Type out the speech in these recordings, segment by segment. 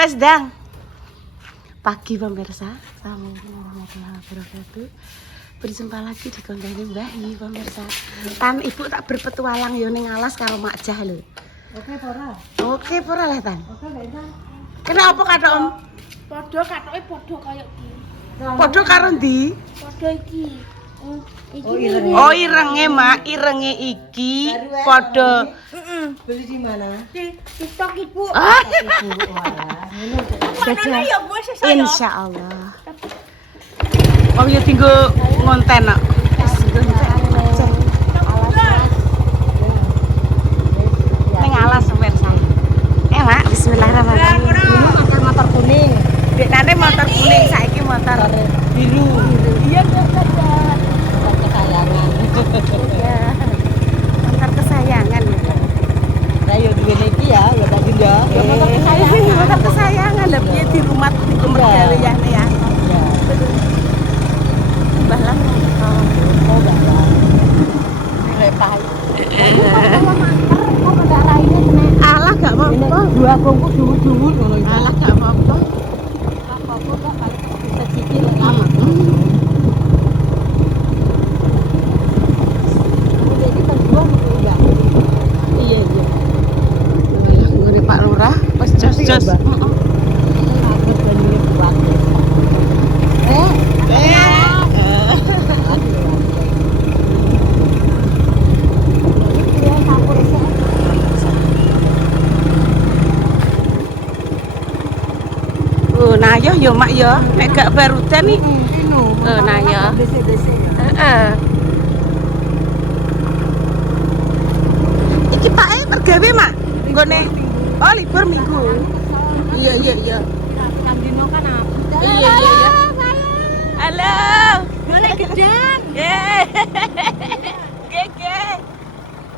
Sedang pagi pemirsa, assalamualaikum warahmatullahi wabarakatuh. Berjumpa lagi di konten Mbah pemirsa. Tan ibu tak berpetualang yo ning alas karo Mak Jah lho. Oke pora. Oke pora lah Tan. Oke lho. Kenapa kata Om? Padha katoke padha kaya iki. Padha karo ndi? Padha iki. Oh irenge Mak, irenge iki padha. Beli di mana? Di TikTok Ibu. Ah, Mana ya Bu sesaya. insyaallah. Wong yo tinggo ngonten kok. Ning alas pemirsa. Mak, bismillahirrahmanirrahim. Dulu ada motor kuning, Dekne motor kuning, saiki motor biru. Iya enggak ada. motor kesayangan. Ya. Motor kesayangan ya. Nah, yo duwe iki ya tak pindah. Motor kesayangan, motor kesayangan lho piye di rumah di gaweane ya. Ya. Mbah Lang. Oh, enggak lah. Repah. Alah gak apa-apa. Dua bungkus dhuwur-dhuwur ngono iki. Alah gak apa-apa. Apa-apa kok kalau bisa cicil lama. Jadi berdua enggak. Iya iya. Ngene Pak Lurah wis jos-jos. Heeh. Aku banyu buat. Oh, nah yo Mak yo, nek gak barudan nih. Nah ya. Heeh. Iki Pak mergawe Mak. Nggone oh libur minggu. Iya iya iya. Iya iya iya. Halo. Golek gedang. Gege.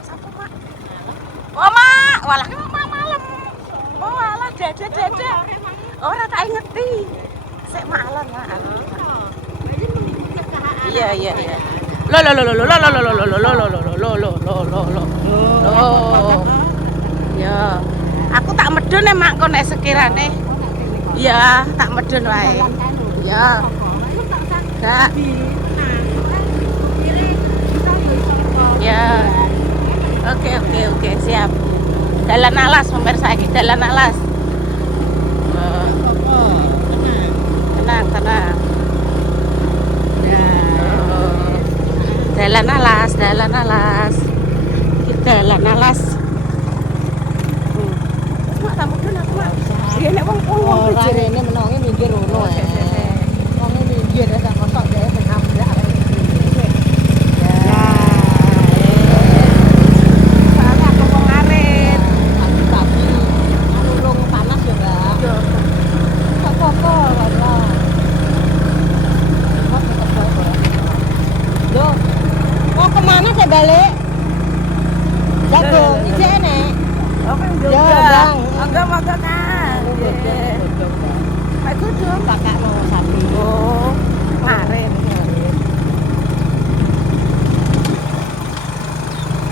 Sapa Mak? Oh Mak, walah Mak malam. Oh walah dada. Ora tak ngerti. Sik malam Mak. Iya iya iya. Lo. Ya. Aku tak medun Mak kok nek sekirane. Iya, tak medun wae. Ya. Kak. Ya. Oke, siap. Dalan alas pemirsa iki, dalan alas. Tenang. Dalan alas. Kita dalan alas. Mak tak mudun aku Mak. Ya nek wong Ora rene menonge minggir ngono ae. Wong minggir sak kosok dhewe mengamblak. soalnya aku mau ngarit. Pagi-pagi urung panas ya, Mbak. Tak apa-apa, Mbak. Yo, mau kemana sih balik? Jagung, ijek enek. Oke, Ya, Bang. Agak kan. Pak kudu Pakai mau sapi. oh, ngarit.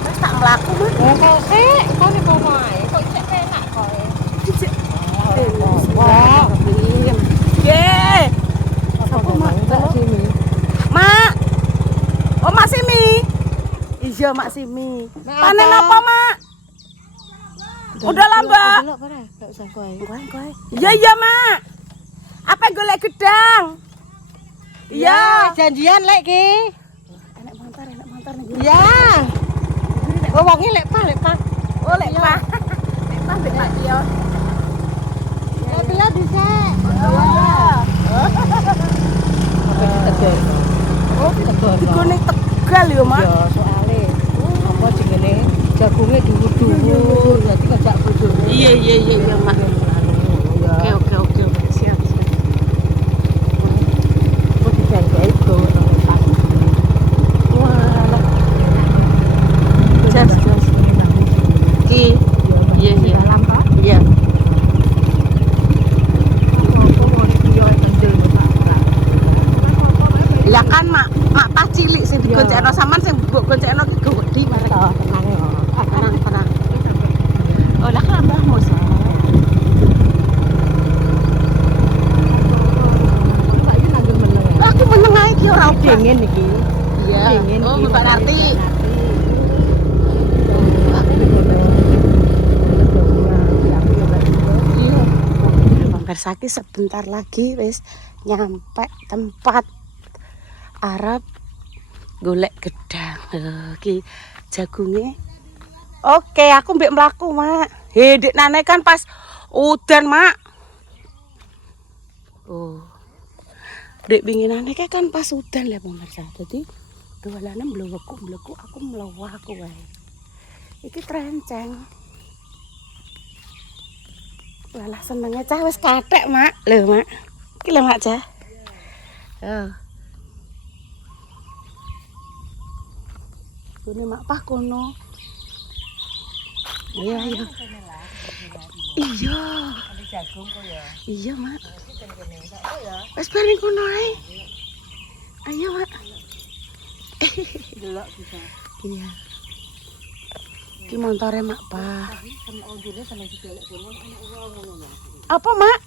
Terus tak mlaku Mak. Ya kesek, kok nek kono ae, kok ijek penak kok. Wah, kepingin. Ye. Apa Mak? Sini. Mak. Oh, Mak Simi. Iya, Mak Simi. Mak Panen apa? apa, Mak? Udah lah, Mbak. Delok ora? Enggak usah kowe. Kowe. Iya, Mak. Apa golek gedang? Iya. Janjian lek ki. Enak montor nih. Ya. Oh, wonge lek pa. Oh, lek Pak. Lek Pak mbek Pak Tio. Lek pila dhisik. Oh, tegur. Digone Tegal ya, Mak. Ya, soalé apa jenenge jagunge dhuwur-dhuwur, dadi kejak bojone. Iya, Mak. Ya. Oke. Siap. Kok dijanjai go nang pas. Wah. Jas. Ki. Iya. Dalam Pak. Iya. Lah kan mak pas cilik sing digoncengno sampean sing mbok goncengno ki gede bareng. Tenang ya. Tenang. Oh lah kan Mbah Mus. dingin iki. Iya. Dingin. Oh, iki, Mbak Narti. Iya. Pemirsa ki sebentar lagi wis nyampe tempat Arab golek gedang. Ki jagunge. Oke, aku mbek mlaku, Mak. Dek Nane kan pas udan, Mak. Oh. Dek binginane kan pas udan lah pemirsa. Jadi dolane mleweku aku mlewaku wae. Iki trenceng. Walah senenge cah wis kathek, Mak. Lho, Mak. Iki lho, Mak cah. Oh. Kene Mak Pah kono. Ayo. Iya. Ada jagung kok ya. Iya, Mak. Oh ya. Wis bareng kono ae. Ayo, Mak. Delok bisa. Iya. Iki montore Mak Pah. Apa, Mak?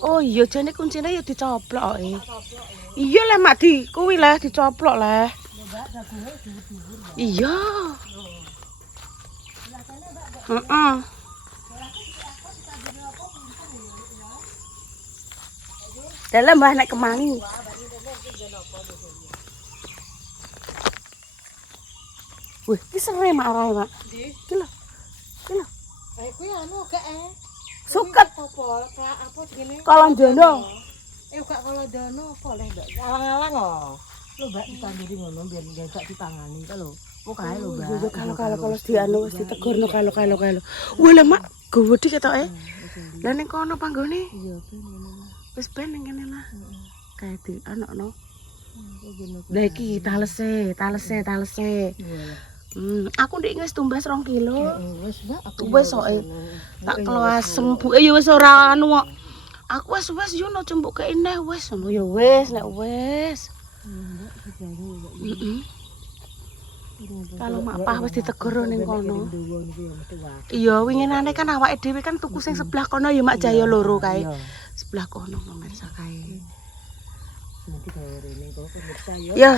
Oh iya, jane kuncine ya dicoplok e. Iya lah, Mak, kuwi lah dicoplok lah. Iya. Heeh. Dalam Mbah nek kemangi. Wih, iki sere Mak arahe, Mak. Iki lho. Iki lho. Kuwi anu gak Suket apa jenenge? Kalandono. Gak Kalandono apa leh, Mbak? Alang-alang oh. Lho, Mbak ditanduri ngono biar gak ditangani ka lho. Kok kae lho, Mbak. Yo kalau dianu wis ditegurno kalau. Wah lah Mak, gowedi ketoke. Lah ning kono panggone. Iya, ngene. Wis ben ning kene lah. Kae di anakno. Lah iki talese. Aku ndek wis tumbas 2 kilo. Wis, Mbak, aku Wis soke. Tak kelasem bu. Ya wis ora anu kok. Aku wis yo no cembuk ke ineh wis. Ya wis nek wis. Heeh. Kalau Mak Pah wis ditegur ning kono. Iya, winginane kan awake dhewe kan tuku sing sebelah kono ya Mak Jaya loro kae. Sebelah kono pemirsa kae. Nanti kaya rene kok pemirsa ya. Ya,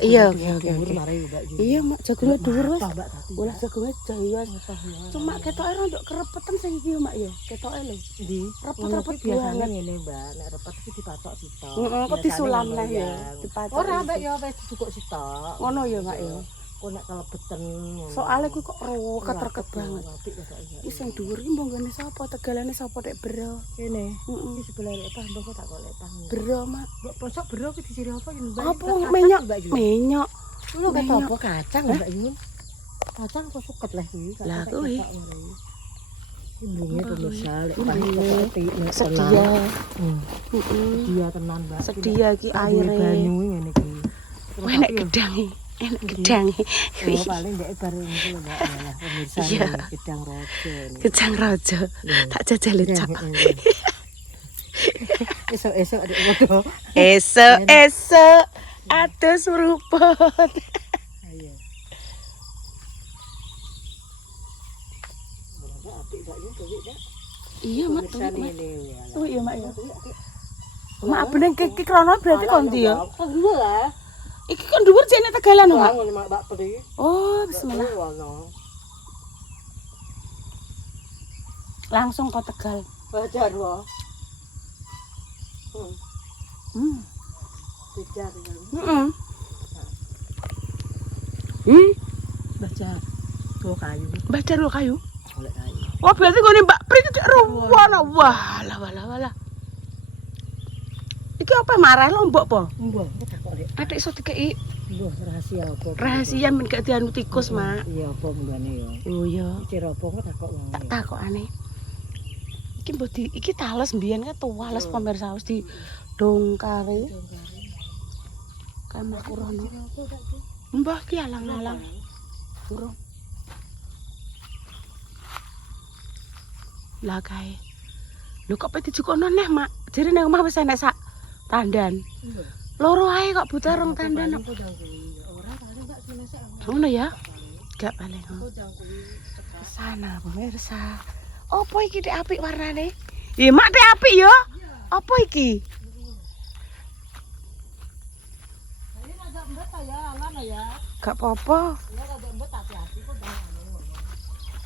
iya, oke. Iya, Mak, jagungnya dhuwur wis. Mbak tadi. Olah jagungnya jaya. Cuma ketoke rondok kerepetan sing iki Mak ya. Ketoke lho. Ndi? Repet-repet biasane banget. ngene, Mbak. Nek repet iki dipatok sitok. Heeh, kok disulam lah ya. Dipatok. Ora, Mbak, ya wis cukup sitok. Ngono ya, Mak ya. Kok nek kelebeten ngono. Soale kuwi kok ruwet banget. Apik kok iya. Iki sing dhuwur iki mbonggone sapa? Tegalane sapa nek bero? Kene. Heeh. Iki sebelah lek Pak, mbok tak kok lek Pak. Bero, Mak. Mbok posok bero ki disiri apa ya, Mbak? Apa menyok? Menyok. Lho kata Menyok. apa kacang, Mbak Yun? Kacang kok suket lah iki. Lah, kuwi. Ibunya pemirsa lek Imbune. Pak Sedia. Heeh. Sedia tenan, Mbak. Sedia iki aire. Banyu ngene iki. Wah enak gedange. Enak gedange. Oh, paling ndek bareng iki lho, Mbak. Malah pemirsa Iya. gedang rojo ini. Gedang raja. Tak jajal cak. Esok-esok adek foto. Esok atus rupot. Ayo. Apik Mbak Yun duit dak. Iya, Mak. Pemirsa ini. Oh iya, Mak ya. Mak bening iki krono berarti kon ndi ya? Iya lah. Iki kan dhuwur jene Tegalan, Mak. Ngene Mak Mbak Peri. Oh, bismillah. Langsung ke Tegal. Bajar wae. Bajar ya. Heeh. Bajar. Tuh kayu. Bajar lho kayu. Golek kayu. Wah, berarti ngene Mbak Pri iki ruwono. Walah. Iki apa marah lombok po? Mbah, tak kok lek. Adik iso dikeki Mbah rahasia apa? rahasia men gak dianu tikus, Mak. Iya, apa mbane ya? Oh iya. Cira apa kok tak kok wae. Tak takokane. Iki mbok di iki tales mbiyen kan tuwales pemirsa wis di dongkare. Kan aku rono. Mbah ki alang-alang. Burung. Lah kae. Lho kok pe dijukono neh, Mak? Jare nang omah wis enek sak tandan. Loro ae kok butuh rong tandan. Ora paling Mbak senesek. Ngono ya? Gak paling. Sana pemirsa. Apa iki dek apik warnane? Ih, Mak dek apik ya? Apa iki? ngono ya. Gak apa-apa. Ya rada mbet hati-hati kok dongane ngono.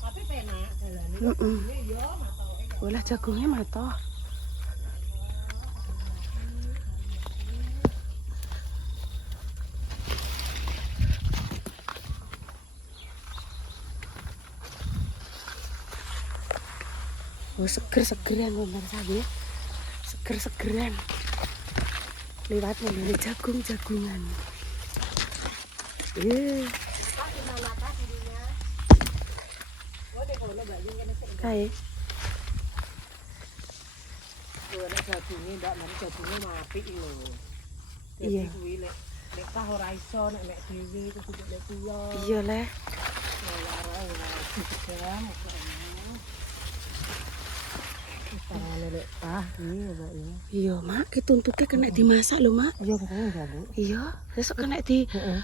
Tapi penak dalane. Heeh. Ya matoke. Walah jagungnya matoh. Oh, seger-segeran pemirsa nggih. Seger-segeran. Lewat ngene jagung-jagungan. Kae. Ora jagunge ndak mari jagunge apik lho. Iya. Kuwi lek kah ora iso nek mek dhewe kudu lek kuwi. Iya leh. Iya, Mak, ki tuntute kena dimasak lho, Mak. Iya, pokoknya enggak, Bu. Iya, sesuk kena di Heeh.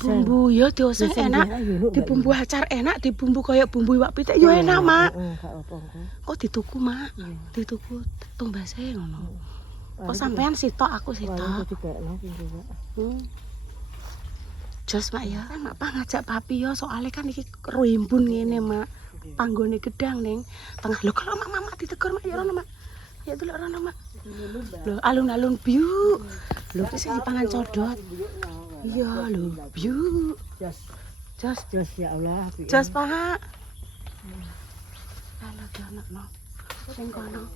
bumbu ya dioseng enak. Di bumbu acar enak, di bumbu kayak bumbu iwak pitik yo enak, Mak. Heeh, gak apa-apa. Kok dituku, Mak? Dituku tumbase ngono. Kok sampean sitok aku sitok. Dikekno pinggir, Pak. Jos, Mak ya. Kan Mak ngajak papi yo soalnya kan iki rimbun ngene, Mak. Panggone gedang ning tengah. Lho kalau Mak ditegur, Mak ya rono, Mak. Ya delok rono, Mak. Lho alun-alun biu. Lho iki sing dipangan codot. Iya lho, biu. Jos Ya Allah, Jos, Pak. Kalau donokno. Sing kono.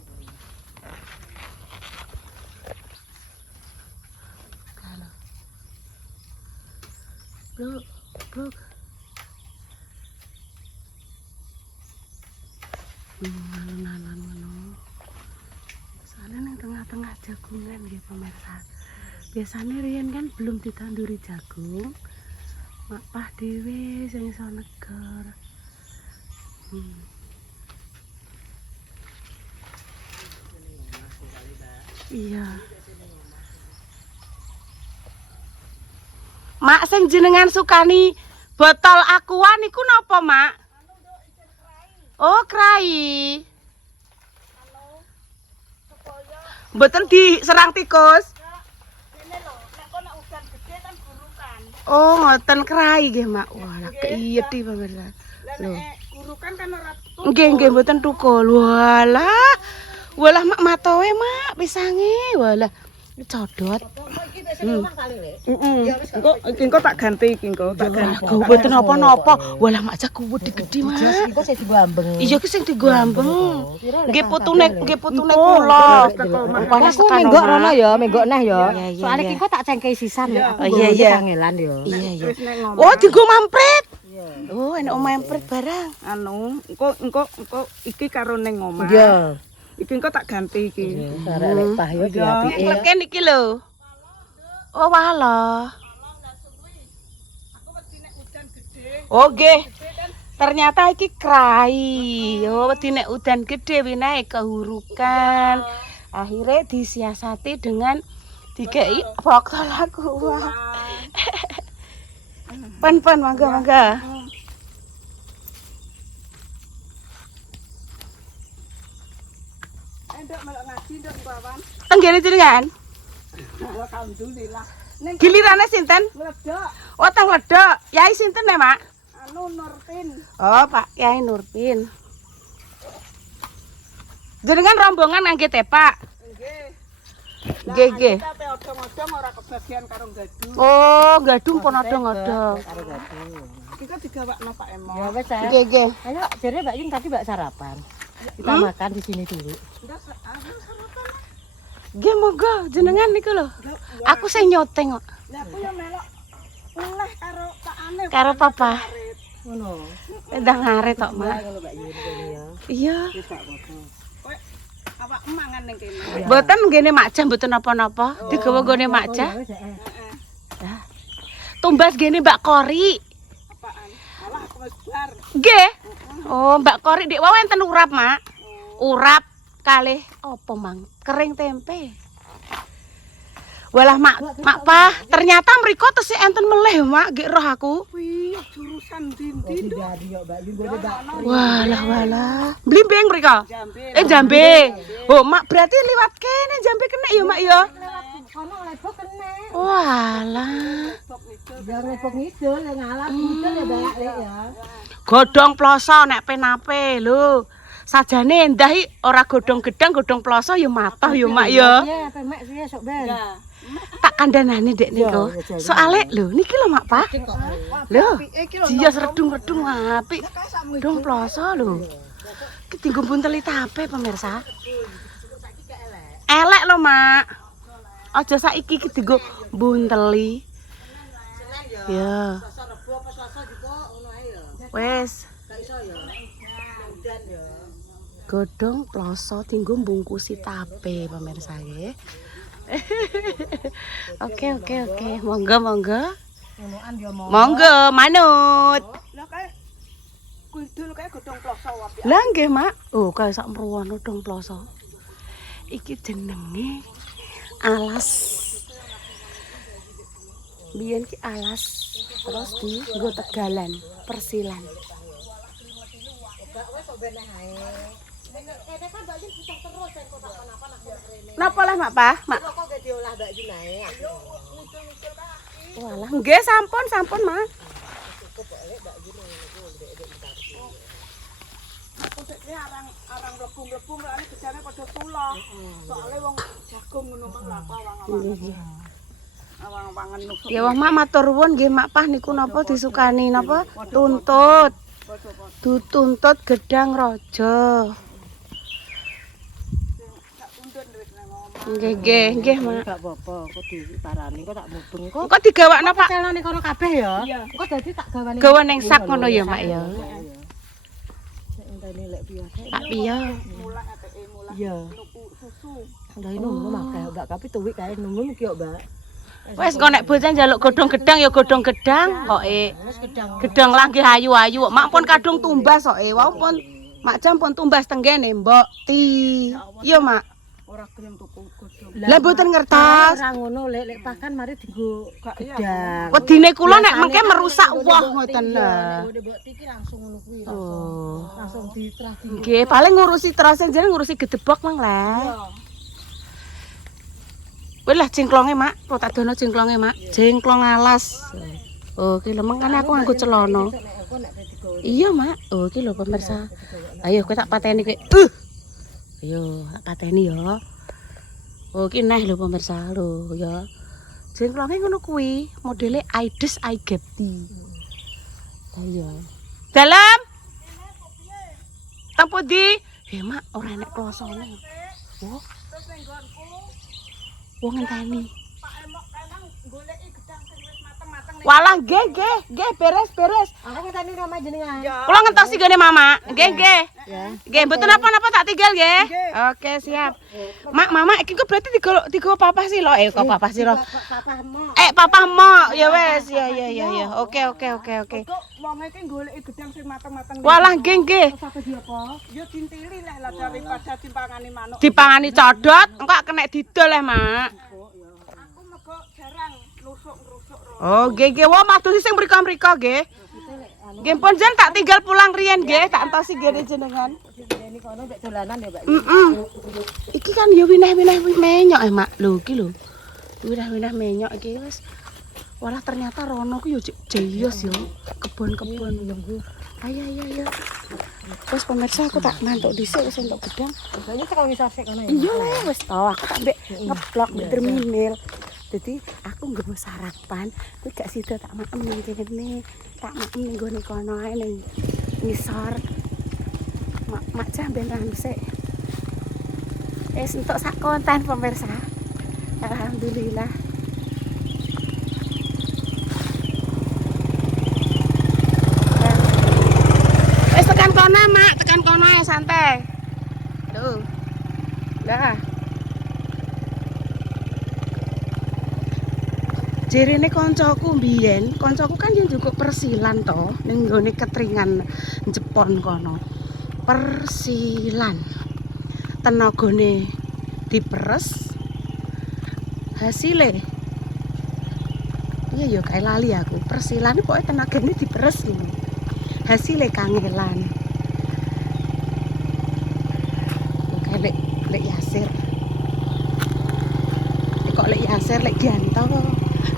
Kalau. Blok. Alun-alun ngono. Soalnya ning tengah-tengah jagungan nggih pemirsa. Biasanya riyen kan belum ditanduri jagung. Mak pah dhewe sing iso neger. Iya. Mak sing jenengan sukani botol aqua niku napa, Mak? Oh, krai. Mboten diserang tikus. Oh, ngoten krai nggih, Mak. Wah, keiyet iki pemirsa. Lho. Kurukan kan ora Nggih, mboten tukul. Walah. Walah, Mak matowe, Mak, pisange. Walah. Codot. engko tak ganti iki engko tak ganti. Kau mboten napa-napa. Walah, Mak jak gede-gede, Mak. Iku sing digambeng. Iya ki sing digambeng. Nggih putune kula. Aku menggok rono ya, menggok neh ya. Iya, iya, Soale iya. iki kok tak cengkei sisan ya. Oh, iya, iya. Kangelan ya. Iya. Oh, dienggo mampret. Oh, enak mampret barang. Anu, engko iki karo ning omah. Iya. Iki engko tak ganti iki. Arek pah ya diapike. Leken iki lho. Oh, walah. Oh, nggih. Ternyata iki krai. Oh, wedi nek udan gede winae kehurukan. Akhirnya disiasati dengan dikei botol aqua. Pan mangga. Nduk melok ngaji nduk bawan. Tenggene jenengan. Alhamdulillah. Ning Gilirane sinten? ngledok Oh, teng Ledok. Yai sinten ya, Mak? anu Nurtin. Oh, Pak Yai Nurtin. Jenengan rombongan ngangge tepak. Nggih. Nggih. Kita te odong-odong ora kebagian karo gadung. Oh, gadung pun odong-odong. Kita digawakno Pak Emo. Ya wis ya. Nggih. Ayo, jare Mbak Yun tadi Mbak sarapan. Kita makan di sini dulu. Ndak sarapan. Nggih, monggo jenengan niku lho. Aku sing nyoteng kok. Lah aku yo melok oleh karo Pak Ane. Karo papa. Ngono. Ndang ngaret tok, Mak. Kalau Mbak Yun kene ya. Iya. Wis gak apa-apa. Kowe awak mangan ning kene. Mboten nggene Makjah mboten napa-napa. Digawa nggone Makjah. Ya wis ya. Heeh. Tumbas gene Mbak Kori. Apaan? Malah aku wis bar. Nggih. Oh, Mbak Kori dik wae enten urap, Mak. Urap kalih apa mang? Kering tempe. Walah mak Pah, ternyata mriko tesih enten meleh, Mak, nggih roh aku. Wih, jurusan ndi-ndi Nduk? Jadi yo Mbak Yun gone Mbak. Walah. Blimbing mriko. Jambe. Jambe. Oh, Mak berarti liwat kene Jambe kena ya, Mak ya. Kono lebok kene. Walah. Bok niku. Ya ngebok ngidul ya ngalah ngidul ya Mbak Lek ya. Godhong ploso nek penape lho. Sajane endah iki ora godhong gedang, godhong ploso ya matah ya Mak ya. Iya, pemek sih sok ben. Ya. Tak kandhanane Dek niku. Soale lho niki lho Mak Pak. Lho, jios redung-redung apik. Godhong ploso lho. Iki dienggo bunteli tape pemirsa. Elek lho Mak. Aja saiki iki dienggo bunteli. Ya. Selasa Rebo apa Selasa juga ngono ae ya. Wes. Gak iso ya. Udan ya. Godhong ploso dienggo mbungkusi tape pemirsa nggih. Oke. Monggo. Ngonoan ya mau. Monggo manut. Lah kae kudul kae godhong ploso apik. Lah nggih, Mak. Oh, kaya sak mruwono dong ploso. Iki jenenge alas. Biyen ki alas terus dienggo tegalan, persilan. Gak wes sok ben ae. Nek kan Mbak Jin bisa terus yang kok apa-apa nak rene. Napa lah, Mak, Pak? Mak. Kok gak diolah Mbak Jin ae. Walah, nggih sampun, Mak. Aku dhewe arang mlebu-mlebu mlane gejane padha tula. Soale wong jagung ngono mang lha awang-awangan. Awang-awangan nusuk. Ya wah Mak matur nuwun nggih Mak Pah niku napa disukani napa tuntut. Dituntut gedang raja. Tak tuntun wis nang omah. Nggih Mak. Gak apa-apa, kok diparani kok tak mubeng kok. Kok digawakno Pak? Telone kono kabeh ya. Iya. Kok dadi tak gawane. Gawa ning sak ngono ya Mak ya. Nek entene lek biasa. Tak piye? Mulak ateke mulak. Iya. Nuku susu. Lah ini nunggu makai Mbak tapi tuwik kae nunggu iki yo Mbak. Wes kok nek bocah njaluk godhong gedang ya godhong gedang kok Wis gedang. gedang lah nggih ayu-ayu. Mak pun kadung tumbas kok wau pun Mak jam pun tumbas tenggene Mbok Ti. Iya Mak. Ora gelem tuku godhong. Lah mboten ngertos. Ora ngono lek pakan mari dienggo gedang. Wedine kula nek mengke merusak wah ngoten lah. Mbok iki langsung ngono kuwi Oh. langsung diterah di. Nggih, paling ngurusi terus jeneng ngurusi gedebok mang lah. Wis lah jengklonge, Mak. Kok tak dono jengklonge, Mak. Jengklong alas. Oh, iki lho mengkane aku nganggo celana. Iya, Mak. Oh, iki lho pemirsa. Ayo kowe tak pateni kowe. Ayo, tak pateni ya. Oh, iki neh lho pemirsa lho ya. Jengklonge ngono kuwi, modele Aedes aegypti. Ayo. Dalam. Tang pundi? Mak, ora enek klosone. Oh, Terus ning nggonku wong ngenteni. Pak Emok kanang goleki gedang sing wis mateng-mateng ning. Walah, nggih, beres. Aku ngenteni nama jenengan. Kula ngentosi gene Mama. Nggih. Ya. Nggih, mboten napa-napa tak tinggal nggih. Oke, siap. Mak, Mama iki kok berarti tiga papa sih lo. Kok papa sih lo. Papahmu. Papa mo. Ya wes, ya. Oke. Kok wong iki goleki gedang sing mateng-mateng. Walah, nggih. Apa dia apa? Ya dintili lah daripada dimpangani manuk. Dipangani codot, engko kena didol Mak. Aku mego jarang nusuk-nusuk. Oh, nggih. Wah, madosi sing mriko-mriko nggih. Nggih pun jan tak tinggal pulang riyen nggih, tak entosi gene jenengan. Ini kono mbek dolanan ya, Mbak. Iki kan ya wineh-wineh menyok Mak. Lho iki lho. Wineh-wineh menyok iki wis. Walah ternyata rono ku yo jeyos yo. Kebon-kebon nunggu. Ayo. Wes pemirsa aku tak mantuk dhisik wis entuk gedang. Ini tekan ngisor sik kono ya. Iya wis to aku tak mbek ngeblok mbek terminal. Jadi aku nggak mau sarapan, aku gak sida tak makan ning kene, tak makan ning gone kono ae ning ngisor. Mak cah ben ramsek. Entuk sak konten pemirsa. Alhamdulillah. Wis tekan kono, Mak, tekan kono ae santai. Tuh. Lah. Jerene koncoku mbiyen, koncoku kan yen juga persilan to, ning nggone ketringan Jepon kono. Persilan. Tenagane diperes. Hasile. Iya ya kae lali aku. Persilan pokoke tenagane diperes ngono. Hasile kangelan. Kae lek Yasir. Kok kok lek Yasir lek Gianto.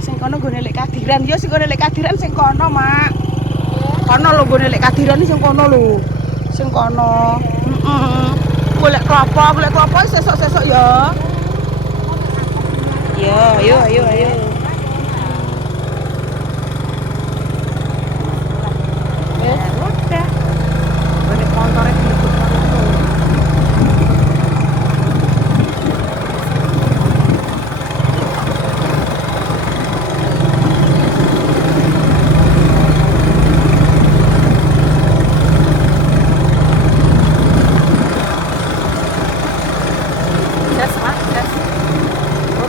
Sing kono gone lek Kadiran. Yo sing gone lek Kadiran sing kono, Mak. Kono lho gone lek Kadiran sing kono lho. Sing kono. Heeh. Golek klopo sesuk-sesuk ya. Yo, ayo. Udah. Golek montore dilebur.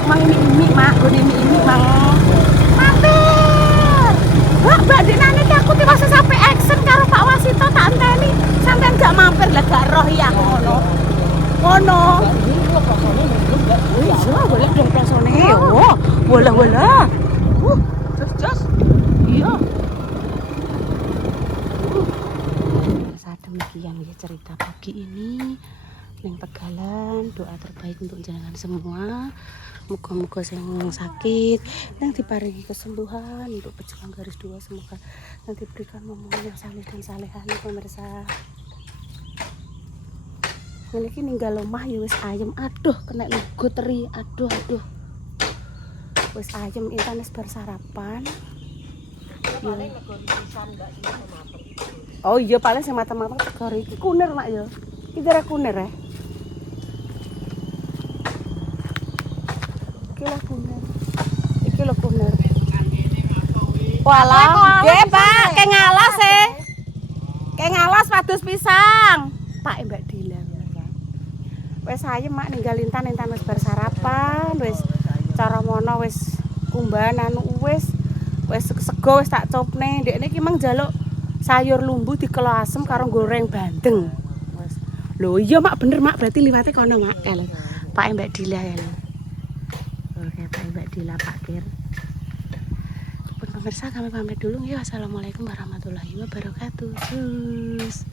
Mak ini mak, gue ini mak. Mampir. Wah, Mbak Dinane aku tiba sampai action karo Pak Wasito tak anteni. Sampean gak mampir lah gak roh ya ngono. Ngono. Wis, boleh dong plasone yo. Bola. Jos. Iya. Saat demikian ya cerita pagi ini. Neng Pegalan, doa terbaik untuk jenengan semua. Muga-muga sing sakit nang diparingi kesembuhan, untuk pejuang garis 2 semoga nanti berikan momongan yang saleh dan salehah pemirsa. Niki ninggal omah ya wis ayem, aduh kena lugu teri, aduh. Wis ayem intan wis bar sarapan. Oh iya paling sing matang-matang tegar iki kunir mak ya. Iki kira kunir ya. Iki lho kunir. Walah, nggih Pak, ke ngalas e. Ke ngalas padus pisang. Pak Mbak Dila. Wis ayem mak ninggal intan wis bar sarapan, wis cara mono wis kumbahan anu wis sego wis tak copne. Ndekne iki mang njaluk sayur lumbu dikelo asem karo goreng bandeng. Wis. Lho iya mak bener mak, berarti liwate kono mak. Pak Mbak Dila ya. Oke, Pak Mbak Dila Pak Kir. Pemirsa kami pamit dulu ya. Wassalamualaikum warahmatullahi wabarakatuh. Cus.